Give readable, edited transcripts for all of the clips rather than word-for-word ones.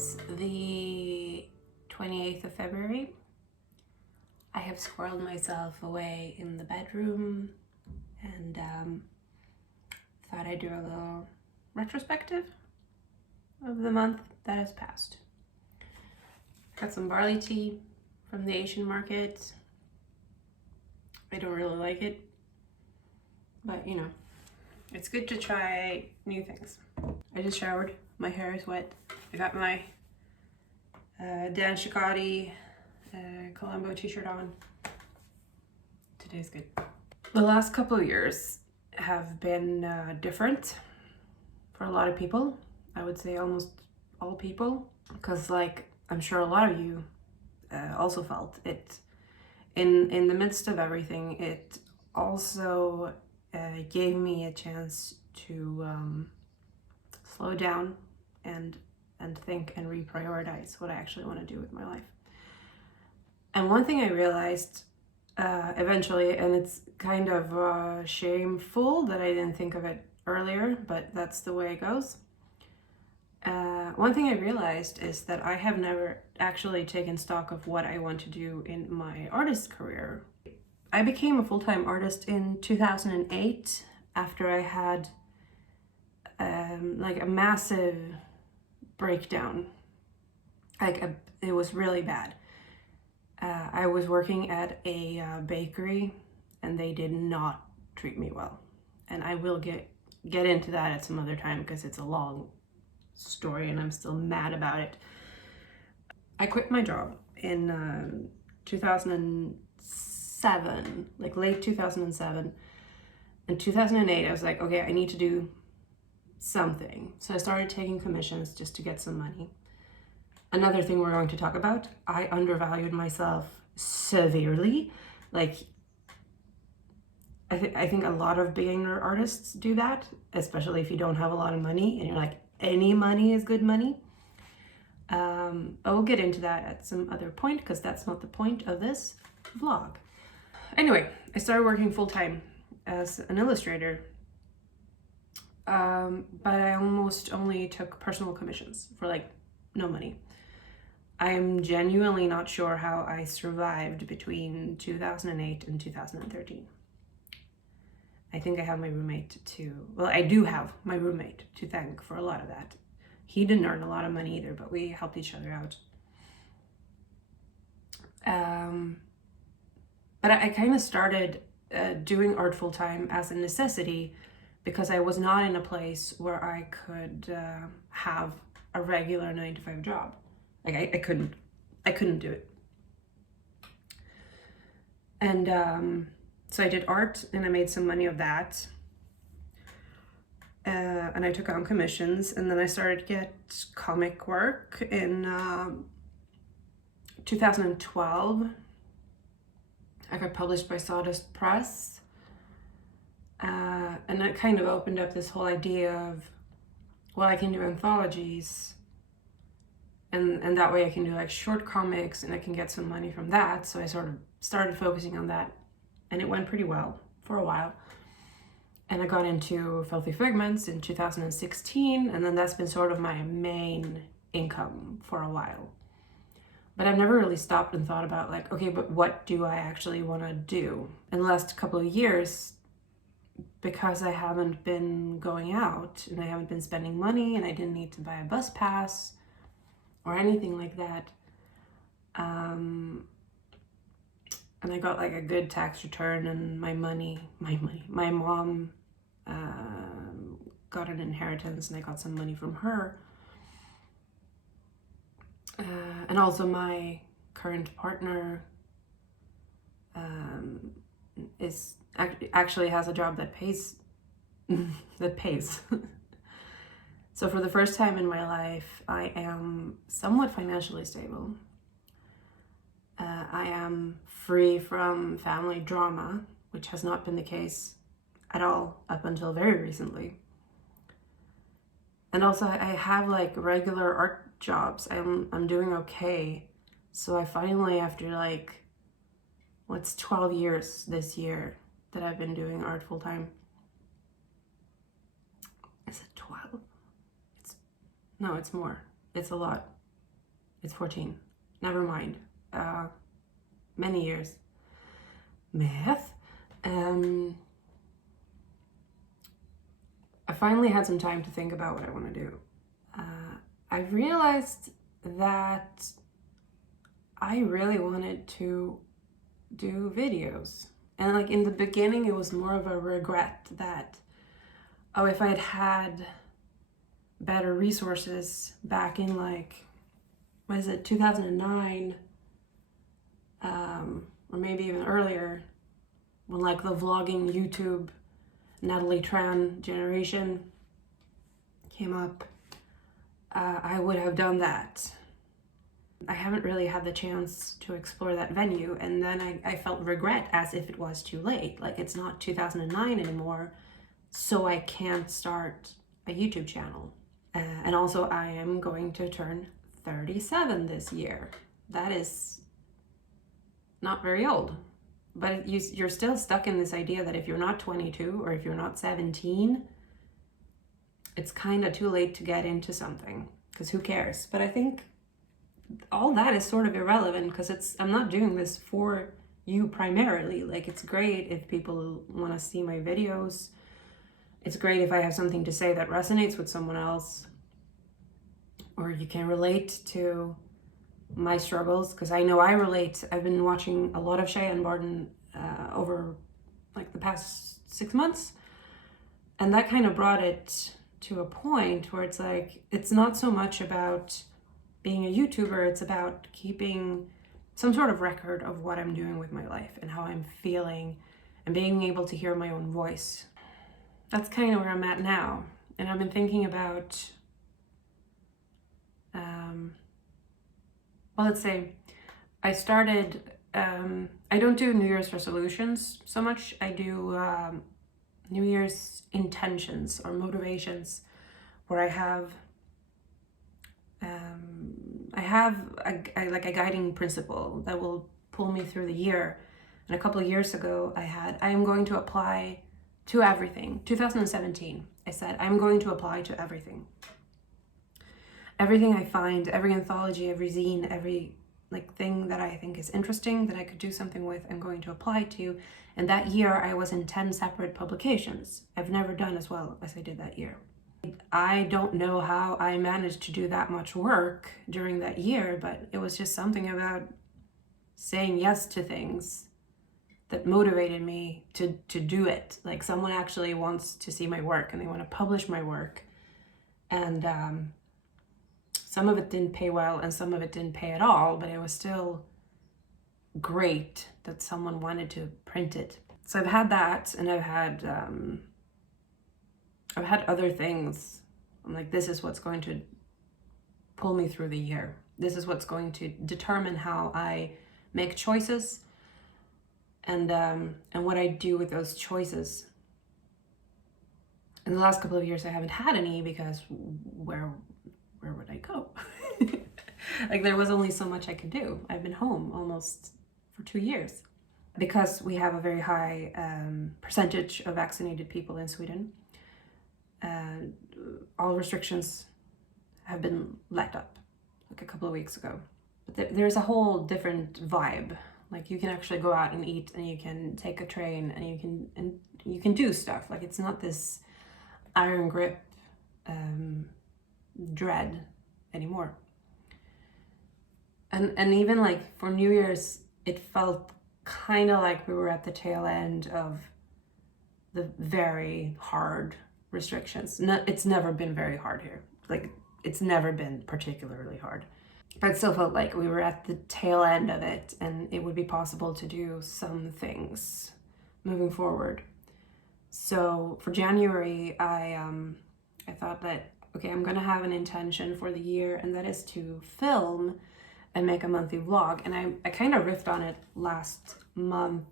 is the 28th of February. I have squirreled myself away in the bedroom and thought I'd do a little retrospective of the month that has passed. Got some barley tea from the Asian market. I don't really like it, but you know, it's good to try new things. I just showered, my hair is wet. I got my Dan Shikati Colombo t-shirt on. Today's good. The last couple of years have been different for a lot of people. I would say almost all people, because like I'm sure a lot of you also felt it. In the midst of everything, it also gave me a chance to slow down and think and reprioritize what I actually want to do with my life. And one thing I realized eventually, and it's kind of shameful that I didn't think of it earlier, but that's the way it goes. One thing I realized is that I have never actually taken stock of what I want to do in my artist career. I became a full-time artist in 2008 after I had like a massive breakdown. It was really bad. I was working at a bakery and they did not treat me well. And I will get into that at some other time because it's a long story and I'm still mad about it. I quit my job in 2007, like late 2007. In 2008, I was like, okay, I need to do something. So I started taking commissions just to get some money. Another thing we're going to talk about, I undervalued myself severely. Like, I think a lot of beginner artists do that, especially if you don't have a lot of money and you're like, any money is good money. I will get into that at some other point because that's not the point of this vlog. Anyway, I started working full-time as an illustrator, but I almost only took personal commissions for like no money. I am genuinely not sure how I survived between 2008 and 2013. I think I have my roommate I do have my roommate to thank for a lot of that. He didn't earn a lot of money either, but we helped each other out. But I kind of started doing art full time as a necessity because I was not in a place where I could have a regular 9-to-5 job. Like I couldn't do it. And so I did art and I made some money of that. And I took on commissions, and then I started to get comic work in 2012. I got published by Sawdust Press. And that kind of opened up this whole idea of, well, I can do anthologies. And that way I can do like short comics and I can get some money from that. So I sort of started focusing on that, and it went pretty well for a while. And I got into Filthy Figments in 2016, and then that's been sort of my main income for a while. But I've never really stopped and thought about like, okay, but what do I actually want to do? In the last couple of years, because I haven't been going out and I haven't been spending money and I didn't need to buy a bus pass or anything like that, and I got like a good tax return, and my mom got an inheritance and I got some money from her. And also my current partner actually has a job that pays. So for the first time in my life, I am somewhat financially stable. I am free from family drama, which has not been the case at all up until very recently. And also I have like regular art jobs. I'm doing okay. So I finally, after like, what's 12 years this year that I've been doing art full time. Is it 12? No, it's more. It's a lot. It's 14. Never mind. Many years. Math. I finally had some time to think about what I want to do. I realized that I really wanted to do videos. And like in the beginning, it was more of a regret that, oh, if I had had better resources back in like, 2009, or maybe even earlier, when like the vlogging YouTube Natalie Tran generation came up, I would have done that. I haven't really had the chance to explore that venue, and then I felt regret as if it was too late. Like it's not 2009 anymore, so I can't start a YouTube channel. And also I am going to turn 37 this year. That is not very old, but you're still stuck in this idea that if you're not 22 or if you're not 17, it's kind of too late to get into something, because who cares? But I think all that is sort of irrelevant, because I'm not doing this for you primarily. Like, it's great if people want to see my videos. It's great if I have something to say that resonates with someone else, or you can relate to my struggles, because I know I relate. I've been watching a lot of Cheyenne Barden over like the past 6 months, and that kind of brought it to a point where it's like, it's not so much about being a YouTuber, it's about keeping some sort of record of what I'm doing with my life and how I'm feeling and being able to hear my own voice. That's kind of where I'm at now. And I've been thinking about, let's say I started, I don't do New Year's resolutions so much. I do New Year's intentions or motivations, where I have a guiding principle that will pull me through the year. And a couple of years ago, I am going to apply to everything. 2017, I said, I'm going to apply to everything. Everything I find, every anthology, every zine, every thing that I think is interesting, that I could do something with, I'm going to apply to. And that year I was in 10 separate publications. I've never done as well as I did that year. I don't know how I managed to do that much work during that year, but it was just something about saying yes to things that motivated me to do it. Like, someone actually wants to see my work and they want to publish my work. And some of it didn't pay well and some of it didn't pay at all, but it was still great that someone wanted to print it. So I've had that, and I've had other things. I'm like, this is what's going to pull me through the year. This is what's going to determine how I make choices, and what I do with those choices. In the last couple of years, I haven't had any, because where would I go? Like, there was only so much I could do. I've been home almost for 2 years. Because we have a very high percentage of vaccinated people in Sweden, all restrictions have been let up like a couple of weeks ago. But there's a whole different vibe. Like, you can actually go out and eat, and you can take a train, and you can do stuff. Like, it's not this iron grip dread anymore. And even like for New Year's, it felt kind of like we were at the tail end of the very hard restrictions. No, it's never been very hard here. Like, it's never been particularly hard. But it still felt like we were at the tail end of it, and it would be possible to do some things moving forward. So for January, I thought that, okay, I'm gonna have an intention for the year, and that is to film and make a monthly vlog. And I kind of riffed on it last month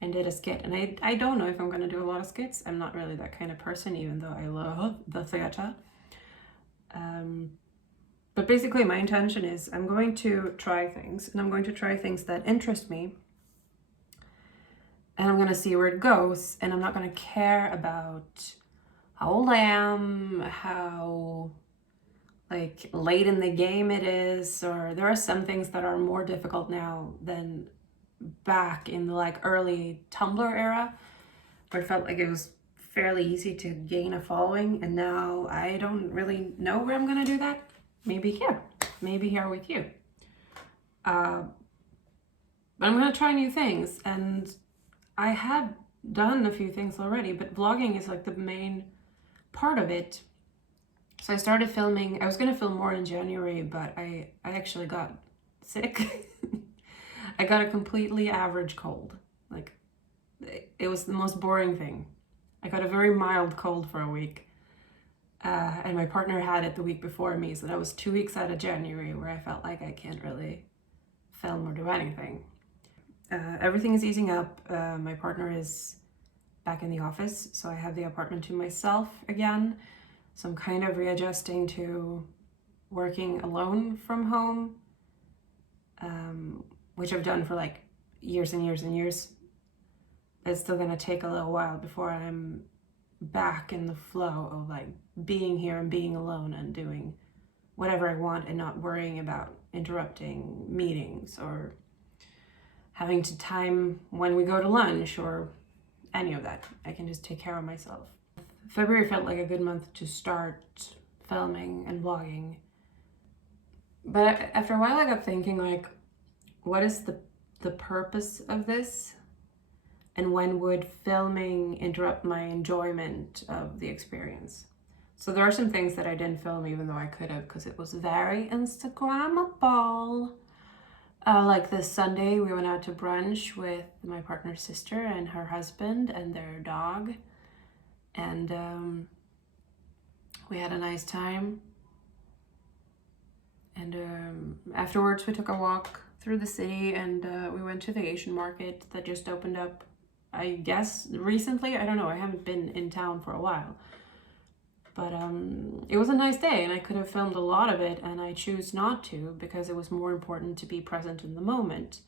and did a skit. And I don't know if I'm gonna do a lot of skits. I'm not really that kind of person, even though I love the theater. But basically my intention is I'm going to try things, and I'm going to try things that interest me, and I'm gonna see where it goes. And I'm not gonna care about how old I am, how like late in the game it is, or there are some things that are more difficult now than back in the like early Tumblr era, where it felt like it was fairly easy to gain a following, and now I don't really know where I'm gonna do that. Maybe here with you. But I'm gonna try new things, and I have done a few things already, but vlogging is like the main part of it. So I started filming. I was gonna film more in January, but I actually got sick. I got a completely average cold. Like, it was the most boring thing. I got a very mild cold for a week. And my partner had it the week before me, so that was 2 weeks out of January where I felt like I can't really film or do anything. Everything is easing up. My partner is back in the office, so I have the apartment to myself again. So I'm kind of readjusting to working alone from home, which I've done for like years and years and years. It's still gonna take a little while before I'm back in the flow of like being here and being alone and doing whatever I want and not worrying about interrupting meetings or having to time when we go to lunch or any of that. I can just take care of myself. February felt like a good month to start filming and vlogging. But after a while I got thinking, like, what is the purpose of this? And when would filming interrupt my enjoyment of the experience? So there are some things that I didn't film even though I could have, because it was very Instagrammable. Like this Sunday, we went out to brunch with my partner's sister and her husband and their dog. And we had a nice time. And afterwards, we took a walk through the city, and we went to the Asian market that just opened up, I guess, recently. I don't know. I haven't been in town for a while. But it was a nice day, and I could have filmed a lot of it, and I choose not to because it was more important to be present in the moment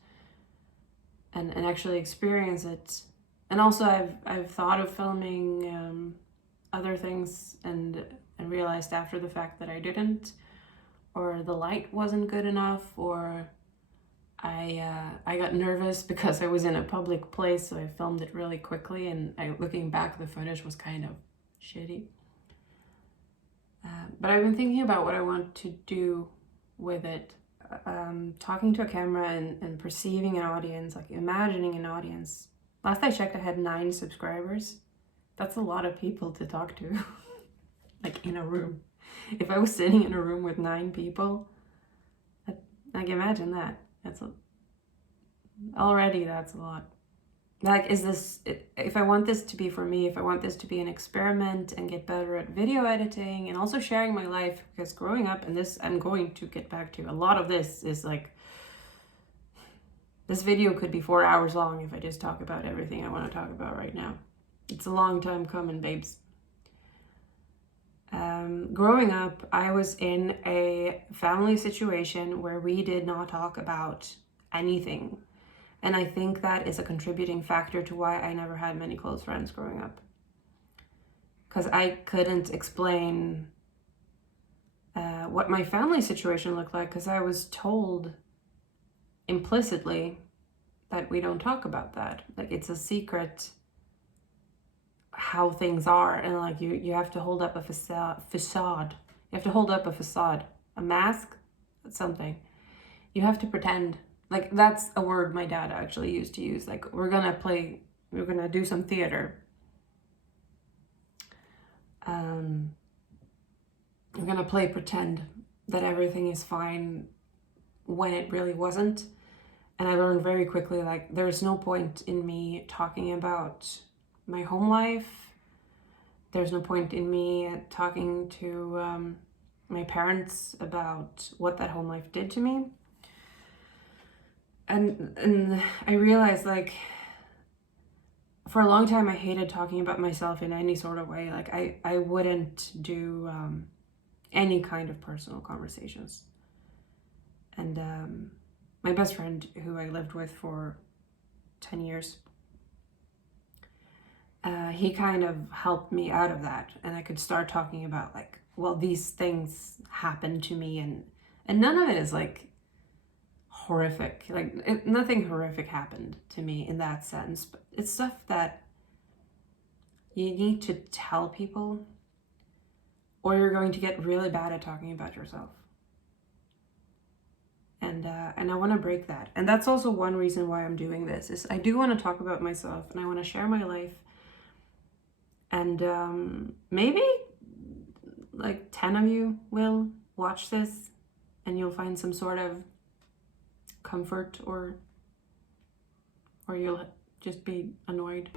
and actually experience it. And also, I've thought of filming other things and realized after the fact that I didn't, or the light wasn't good enough, or I got nervous because I was in a public place, so I filmed it really quickly, and looking back, the footage was kind of shitty. But I've been thinking about what I want to do with it. Talking to a camera and perceiving an audience, like imagining an audience. Last I checked, I had 9 subscribers. That's a lot of people to talk to, like in a room. If I was sitting in a room with 9 people, like imagine that. Already that's a lot. Like, if I want this to be for me, if I want this to be an experiment and get better at video editing and also sharing my life, because growing up, and this I'm going to get back to, a lot of this is like, this video could be 4 hours long if I just talk about everything I want to talk about right now. It's a long time coming, babes. Growing up, I was in a family situation where we did not talk about anything. And I think that is a contributing factor to why I never had many close friends growing up. Because I couldn't explain what my family situation looked like, because I was told implicitly that we don't talk about that. Like, it's a secret how things are, and like you have to hold up a facade. You have to hold up a facade, a mask, something. You have to pretend. Like, that's a word my dad actually used to use. Like, we're gonna do some theater. We're gonna play pretend that everything is fine when it really wasn't. And I learned very quickly, like, there's no point in me talking about my home life. There's no point in me talking to my parents about what that home life did to me. And I realized, like, for a long time I hated talking about myself in any sort of way. Like, I wouldn't do any kind of personal conversations. And my best friend, who I lived with for 10 years, he kind of helped me out of that, and I could start talking about like well, these things happened to me, and none of it is like horrific. Like nothing horrific happened to me in that sense, but it's stuff that you need to tell people, or you're going to get really bad at talking about yourself. And I want to break that. And that's also one reason why I'm doing this, is I do want to talk about myself, and I want to share my life. And maybe like 10 of you will watch this, and you'll find some sort of comfort, or you'll just be annoyed.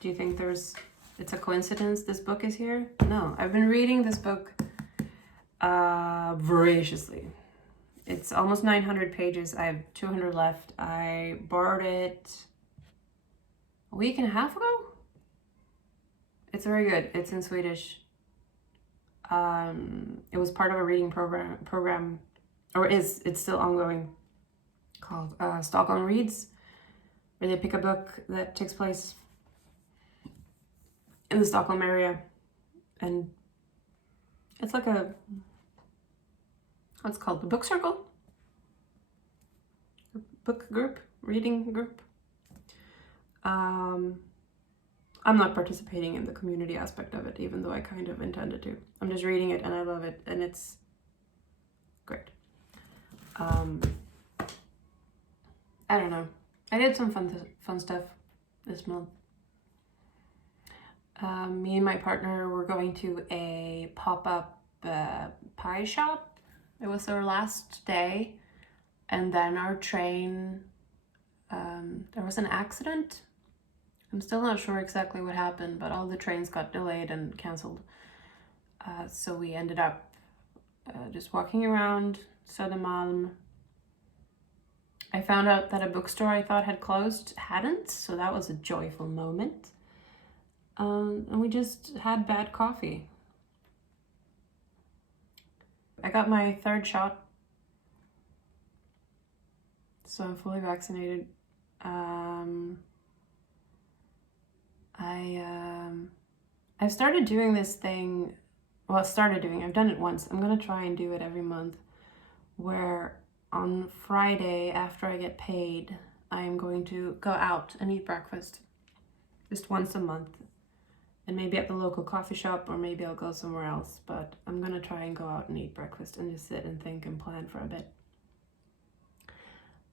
Do you think it's a coincidence this book is here? No, I've been reading this book voraciously. It's almost 900 pages. I have 200 left. I borrowed it a week and a half ago. It's very good. It's in Swedish. It was part of a reading program, or it's still ongoing, called Stockholm Reads, where they pick a book that takes place in the Stockholm area, and it's like what's called the book circle, book group, reading group. I'm not participating in the community aspect of it, even though I kind of intended to. I'm just reading it, and I love it, and it's great. I don't know. I did some fun stuff this month. Me and my partner were going to a pop-up pie shop. It was our last day, and then our train, there was an accident. I'm still not sure exactly what happened, but all the trains got delayed and canceled. So we ended up just walking around Södermalm. I found out that a bookstore I thought had closed hadn't, so that was a joyful moment. And we just had bad coffee. I got my 3rd shot, so I'm fully vaccinated. I've started doing this thing, I've done it once. I'm gonna try and do it every month, where on Friday after I get paid, I'm going to go out and eat breakfast just once a month. And maybe at the local coffee shop, or maybe I'll go somewhere else. But I'm gonna try and go out and eat breakfast and just sit and think and plan for a bit.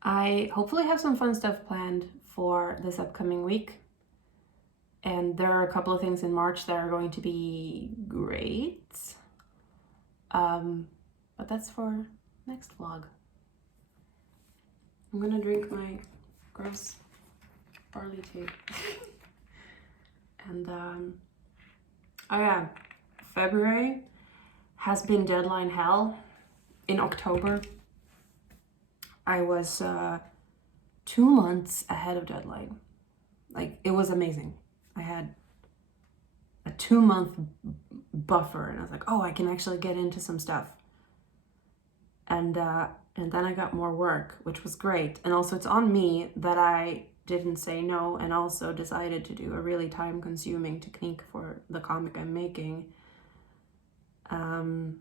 I hopefully have some fun stuff planned for this upcoming week. And there are a couple of things in March that are going to be great. But that's for next vlog. I'm gonna drink my gross barley tea. And oh yeah, February has been deadline hell. In October, I was 2 months ahead of deadline. Like, it was amazing. I had a 2-month buffer, and I was like, oh, I can actually get into some stuff. And then I got more work, which was great. And also, it's on me that I didn't say no, and also decided to do a really time-consuming technique for the comic I'm making. I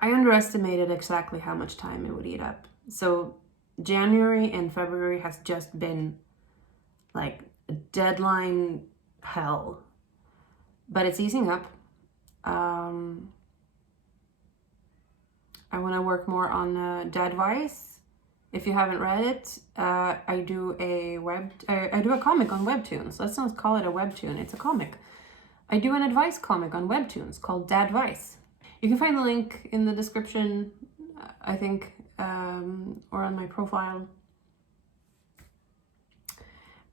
underestimated exactly how much time it would eat up. So January and February has just been like deadline hell, but it's easing up. I want to work more on Dead Vice. If you haven't read it, I do a comic on webtoons. Let's not call it a webtoon, it's a comic. I do an advice comic on webtoons called Dead Vice. You can find the link in the description, I think, or on my profile.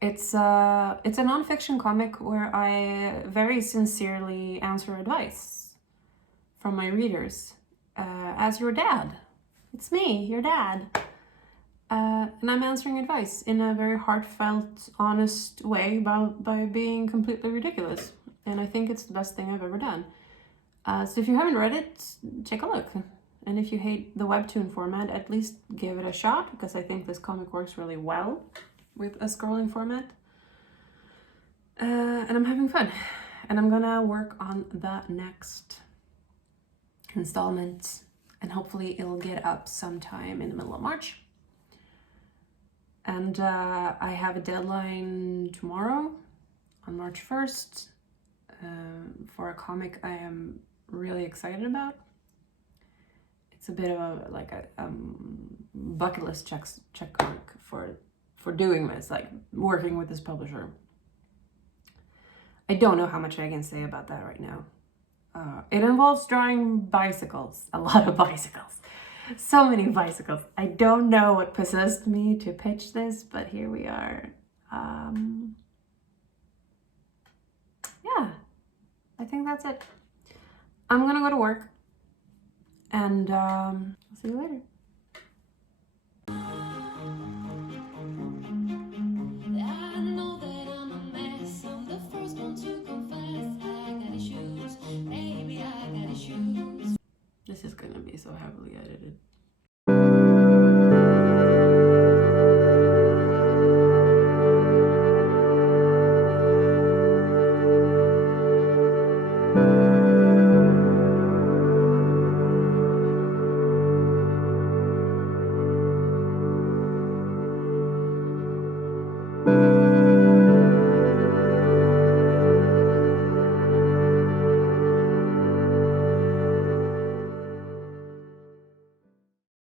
It's a nonfiction comic where I very sincerely answer advice from my readers. As your dad. It's me, your dad. And I'm answering advice in a very heartfelt, honest way by being completely ridiculous. And I think it's the best thing I've ever done. So if you haven't read it, take a look. And if you hate the webtoon format, at least give it a shot, because I think this comic works really well with a scrolling format. And I'm having fun. And I'm gonna work on the next installment, and hopefully it'll get up sometime in the middle of March. And I have a deadline tomorrow on March 1st for a comic I am really excited about. It's a bit of a bucket list check comic for doing this, like working with this publisher. I don't know how much I can say about that right now. It involves drawing bicycles, a lot of bicycles, so many bicycles. I don't know what possessed me to pitch this, but here we are. Yeah, I think that's it. I'm gonna go to work, and I'll see you later. This is gonna be so heavily edited.